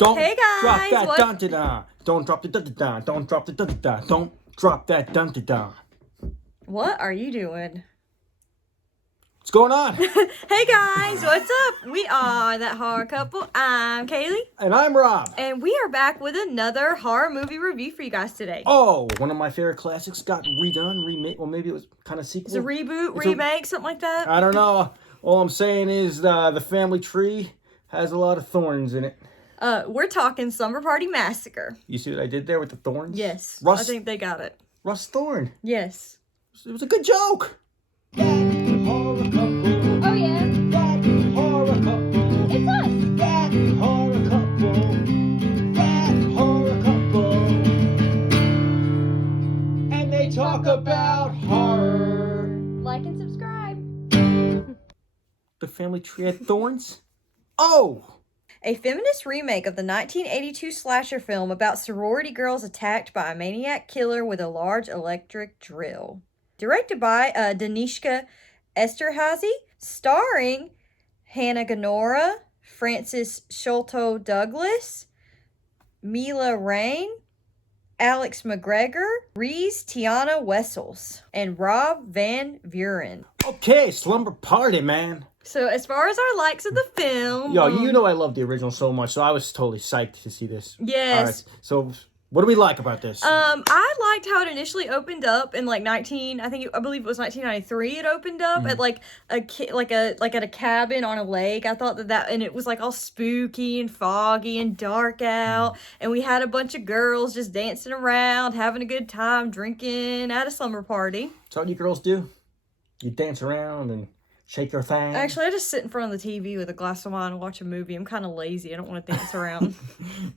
Don't Hey drop guys, that what- dun-da-da. Don't drop the dun-da-da. Don't drop the dun-da-da. Don't drop that dun-da-da. What are you doing? What's going on? Hey guys, what's up? We are That Horror Couple. I'm Kaylee. And I'm Rob. And we are back with another horror movie review for you guys today. Oh, one of my favorite classics got redone, remade. Well, maybe it was kind of sequel. It's a reboot, remake, something like that. I don't know. All I'm saying is the family tree has a lot of thorns in it. We're talking Slumber Party Massacre. You see what I did there with the thorns? Yes, Russ, I think they got it. Russ Thorn. Yes. It was a good joke. Oh yeah, That horror couple. it's us. That horror couple. That horror couple. And they talk about horror. Like and subscribe. The family tree had thorns? Oh! A feminist remake of the 1982 slasher film about sorority girls attacked by a maniac killer with a large electric drill. Directed by Danishka Esterhazy, starring Hannah Ganora, Francis Sholto Douglas, Mila Rain, Alex McGregor, Reese Tiana Wessels, and Rob Van Vuren. Okay, Slumber Party, man. So as far as our likes of the film... Yo, you know I love the original so much, so I was totally psyched to see this. Yes. All right, so what do we like about this? I liked how it initially opened up in like I believe it was 1993. It opened up at like at a cabin on a lake. I thought that and it was like all spooky and foggy and dark out, and we had a bunch of girls just dancing around, having a good time, drinking at a slumber party. That's what you girls do? You dance around and shake your thing? Actually, I just sit in front of the TV with a glass of wine and watch a movie. I'm kind of lazy. I don't want to dance around.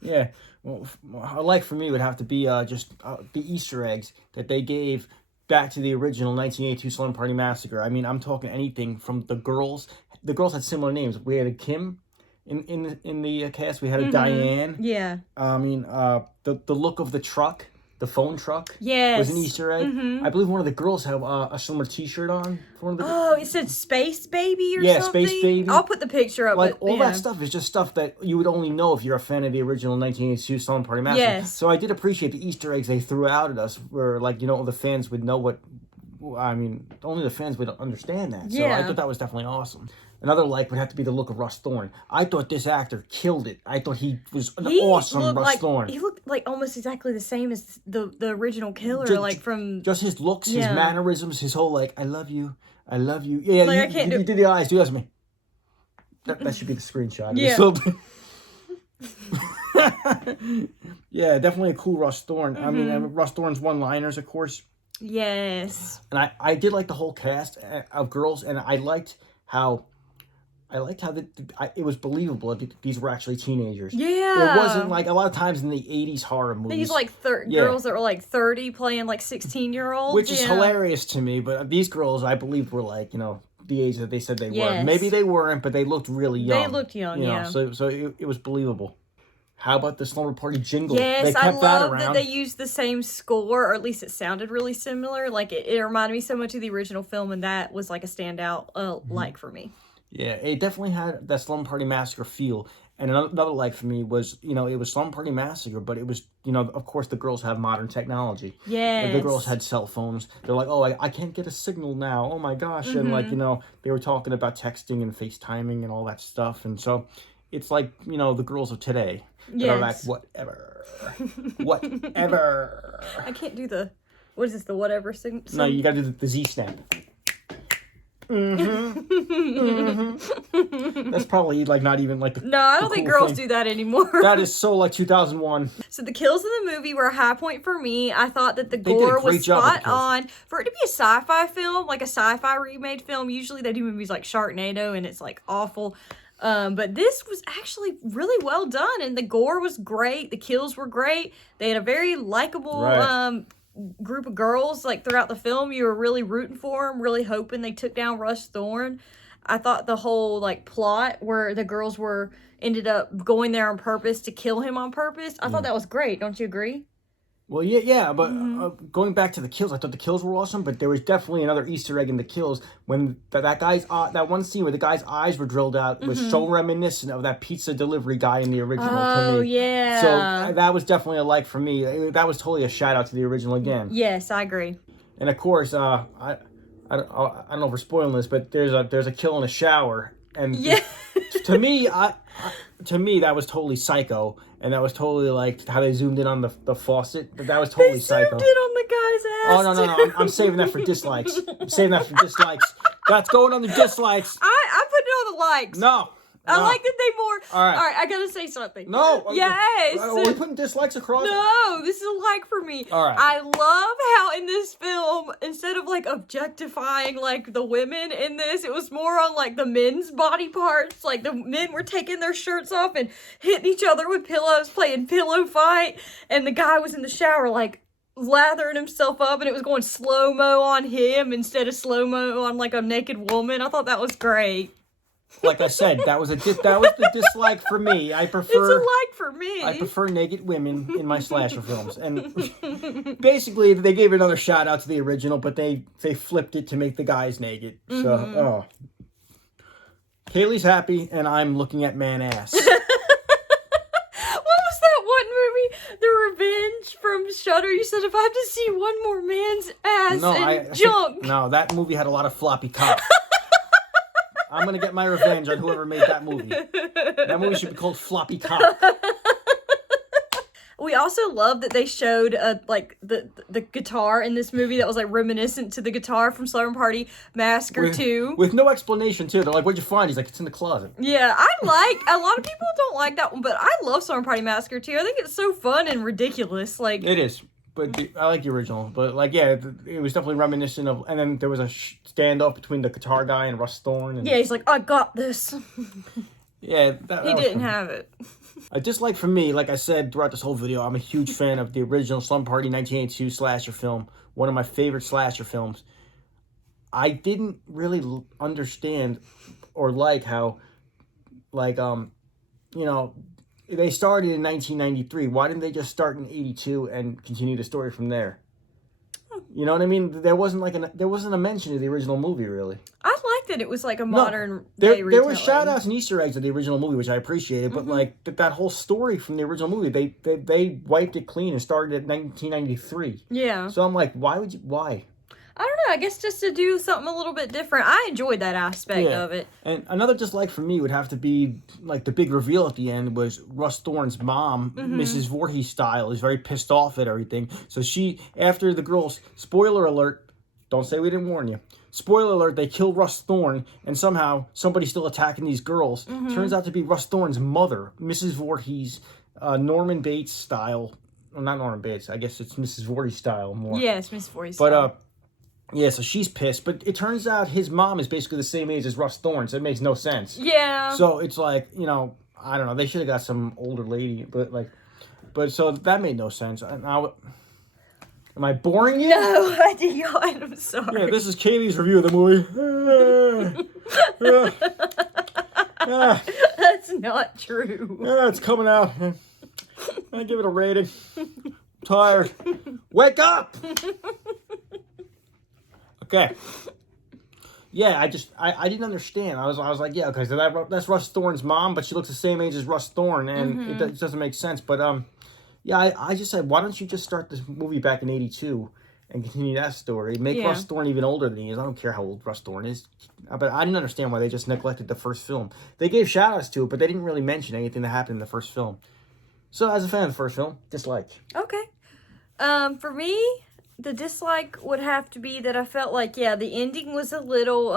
Yeah. Well, a like for me would have to be just the Easter eggs that they gave back to the original 1982 Slumber Party Massacre. I mean, I'm talking anything from the girls. The girls had similar names. We had a Kim in the cast. We had a Diane. Yeah. I mean, the look of the truck, the phone truck, Yes. was an Easter egg. I believe one of the girls had a similar T-shirt on. For one of the Oh, it said Space Baby or Yeah, something? Space Baby. I'll put the picture up. like but, all yeah. that stuff is just stuff that you would only know if you're a fan of the original 1982 Slumber Party Massacre. Yes. So I did appreciate the Easter eggs they threw out at us, where the fans would know what. I mean, only the fans would understand that. So I Yeah. thought that was definitely awesome. Another like would have to be the look of Russ Thorn. I thought this actor killed it. I thought he was an awesome Russ Thorn. He looked like almost exactly the same as the original killer, from... Just his looks, his Yeah. mannerisms, his whole like, I love you. Yeah, Like, I can't you do- did the eyes. Do that to me. That should be the screenshot. Yeah. Yeah, definitely a cool Russ Thorn. I mean, Russ Thorn's one-liners, of course. Yes. And I did like the whole cast of girls, and I liked how it was believable that these were actually teenagers. Yeah. It wasn't like a lot of times in the 80s horror movies. These like girls that were like 30 playing like 16-year-olds. Which is hilarious to me, but these girls, I believe, were like, the age that they said they were. Yes. Maybe they weren't, but they looked really young. They looked young, yeah. So it was believable. How about the Slumber Party jingle? Yes, they kept I that love around. that they used the same score, or at least it sounded really similar. Like, it reminded me so much of the original film, and that was like a standout like for me. Yeah, it definitely had that Slumber Party Massacre feel. And another like for me was, it was Slumber Party Massacre, but it was, of course the girls have modern technology. Yes. The girls had cell phones. They're like, oh, I can't get a signal now. Oh my gosh. And like, they were talking about texting and FaceTiming and all that stuff. And so it's like, the girls of today. That are like, Yes. whatever. Whatever. I can't do the... What is this, the whatever signal? No, you gotta do the Z snap. That's probably like not even like the No, I don't the think cool girls thing. do that anymore. That is so like 2001. So the kills in the movie were a high point for me. I thought that the did a gore great was job with the spot kills. on. For it to be a sci-fi film, like a sci-fi remade film, usually they do movies like Sharknado and it's like awful. But this was actually really well done, and the gore was great. The kills were great. They had a very likable group of girls. Like throughout the film, you were really rooting for them, really hoping they took down Russ Thorn. I thought the whole like plot where the girls ended up going there on purpose to kill him on purpose. I thought that was great. Don't you agree? Well, yeah, but going back to the kills, I thought the kills were awesome, but there was definitely another Easter egg in the kills when that guy's that one scene where the guy's eyes were drilled out was so reminiscent of that pizza delivery guy in the original to me. Yeah. So that was definitely a like for me. That was totally a shout out to the original again. Yes, I agree. And of course, I don't know if we're spoiling this, but there's a kill in a shower, and to me, that was totally psycho, and that was totally like how they zoomed in on the faucet. That was totally psycho. They zoomed in on the guy's ass. Oh no! I'm saving that for dislikes. I'm saving that for dislikes. That's going on the dislikes. I put it on the likes. No. I like that they more. All right, I gotta say something. No. Yes. Are we putting dislikes across? No, this is a like for me. All right. I love how in this film, instead of like objectifying like the women in this, it was more on like the men's body parts. Like the men were taking their shirts off and hitting each other with pillows, playing pillow fight, and the guy was in the shower like lathering himself up, and it was going slow-mo on him instead of slow-mo on like a naked woman. I thought that was great. Like I said, that was the dislike for me. It's a like for me. I prefer naked women in my slasher films, and basically they gave another shout out to the original, but they flipped it to make the guys naked. So, Kaylee's happy, and I'm looking at man ass. What was that one movie, The Revenge from Shudder? You said if I have to see one more man's ass junk. No, that movie had a lot of floppy cock. I'm going to get my revenge on whoever made that movie. That movie should be called Floppy Cock. We also love that they showed like the guitar in this movie that was like reminiscent to the guitar from Slumber Party Massacre 2. With no explanation too. They're like, "Where'd you find?" He's like, "It's in the closet." Yeah, a lot of people don't like that one, but I love Slumber Party Massacre 2. I think it's so fun and ridiculous. Like it is. But I like the original. But like, yeah, it was definitely reminiscent of. And then there was a standoff between the guitar guy and Russ Thorne. And, yeah, he's like, "I got this." Yeah, he didn't have it. A dislike for me, like I said throughout this whole video, I'm a huge fan of the original Slumber Party 1982 slasher film. One of my favorite slasher films. I didn't really understand or like how, like, they started in 1993. Why didn't they just start in 82 and continue the story from there? You know what I mean? There wasn't a mention of the original movie, really. I like that it was like a modern day retelling. There were shout outs and Easter eggs of the original movie, which I appreciated, but like that whole story from the original movie, they wiped it clean and started at 1993. Yeah. So I'm like, why? I don't know. I guess just to do something a little bit different. I enjoyed that aspect of it. And another dislike for me would have to be, like, the big reveal at the end was Russ Thorne's mom, Mrs. Voorhees style, is very pissed off at everything. So she, after the girls, spoiler alert, don't say we didn't warn you. Spoiler alert, they kill Russ Thorne, and somehow somebody's still attacking these girls. Turns out to be Russ Thorne's mother, Mrs. Voorhees, Norman Bates style. Well, not Norman Bates. I guess it's Mrs. Voorhees style more. Yes, Mrs. Voorhees style. Yeah, so she's pissed, but it turns out his mom is basically the same age as Russ Thorne, so it makes no sense. Yeah. So it's like, I don't know, they should have got some older lady, but so that made no sense. Am I boring you? No, I did not. I'm sorry. Yeah, this is Katie's review of the movie. That's not true. Yeah, it's coming out. I give it a rating. I'm tired. Wake up! Okay. Yeah, I didn't understand. I was like, yeah, okay, so that's Russ Thorne's mom, but she looks the same age as Russ Thorne, and it doesn't make sense. But yeah, I just said, why don't you just start this movie back in 82 and continue that story? Make Russ Thorne even older than he is. I don't care how old Russ Thorne is, but I didn't understand why they just neglected the first film. They gave shout-outs to it, but they didn't really mention anything that happened in the first film. So, as a fan of the first film, dislike. Okay. For me, the dislike would have to be that I felt like, the ending was a little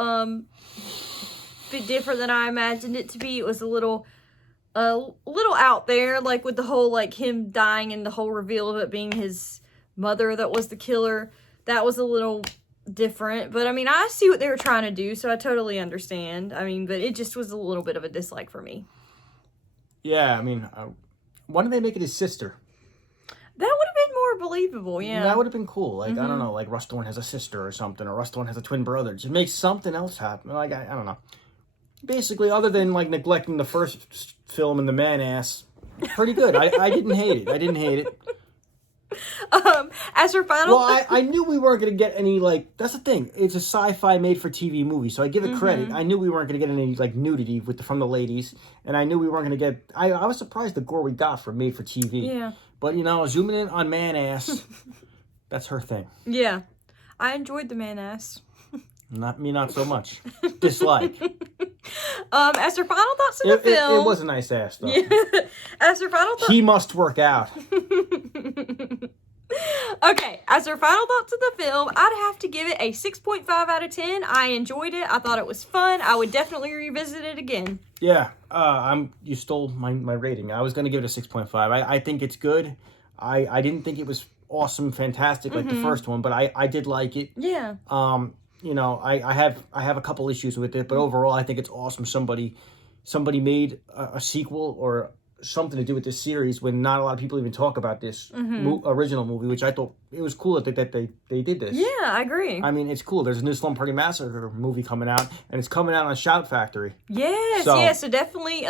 bit different than I imagined it to be. It was a little out there, like with the whole like him dying and the whole reveal of it being his mother that was the killer. That was a little different, but I mean, I see what they were trying to do, so I totally understand. I mean, but it just was a little bit of a dislike for me. Yeah, I mean, why didn't they make it his sister? That would have been more believable, yeah. That would have been cool. Like, I don't know, like Russ Thorne has a sister or something, or Russ Thorne has a twin brother. Just make something else happen. Like, I don't know. Basically, other than, like, neglecting the first film and the man ass, pretty good. I didn't hate it. As for final, Well, I knew we weren't going to get any, like, that's the thing. It's a sci-fi made-for-TV movie, so I give it credit. I knew we weren't going to get any, like, nudity from the ladies, and I knew we weren't going to get... I was surprised the gore we got for made-for-TV. Yeah. But, you know, zooming in on man-ass, that's her thing. Yeah. I enjoyed the man ass. Not me, not so much. Dislike. As for final thoughts of the film... It was a nice ass, though. Yeah. As for final thoughts... He must work out. Okay, as our final thoughts of the film, I'd have to give it a 6.5 out of 10. I enjoyed it. I thought it was fun. I would definitely revisit it again. Yeah, you stole my rating. I was going to give it a 6.5. I think it's good. I didn't think it was awesome, fantastic like the first one, but I did like it. Yeah. You know, I have a couple issues with it, but overall I think it's awesome somebody made a sequel or something to do with this series when not a lot of people even talk about this original movie, which I thought it was cool that they did this. Yeah, I agree. I mean, it's cool. There's a new Slumber Party Massacre movie coming out, and it's coming out on Shout Factory. Yes, so definitely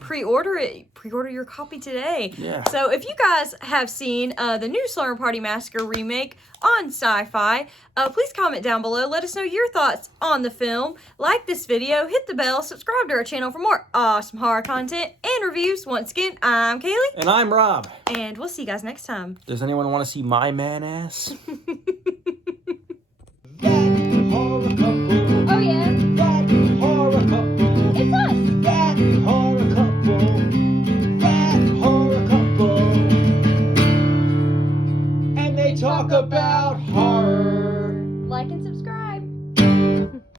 pre-order it. Pre-order your copy today. Yeah. So if you guys have seen the new Slumber Party Massacre remake on Sci-Fi, please comment down below. Let us know your thoughts on the film. Like this video, hit the bell, subscribe to our channel for more awesome horror content and reviews. Once again, I'm Kaylee. And I'm Rob. And we'll see you guys next time. Does anyone want to see my man ass? That horror couple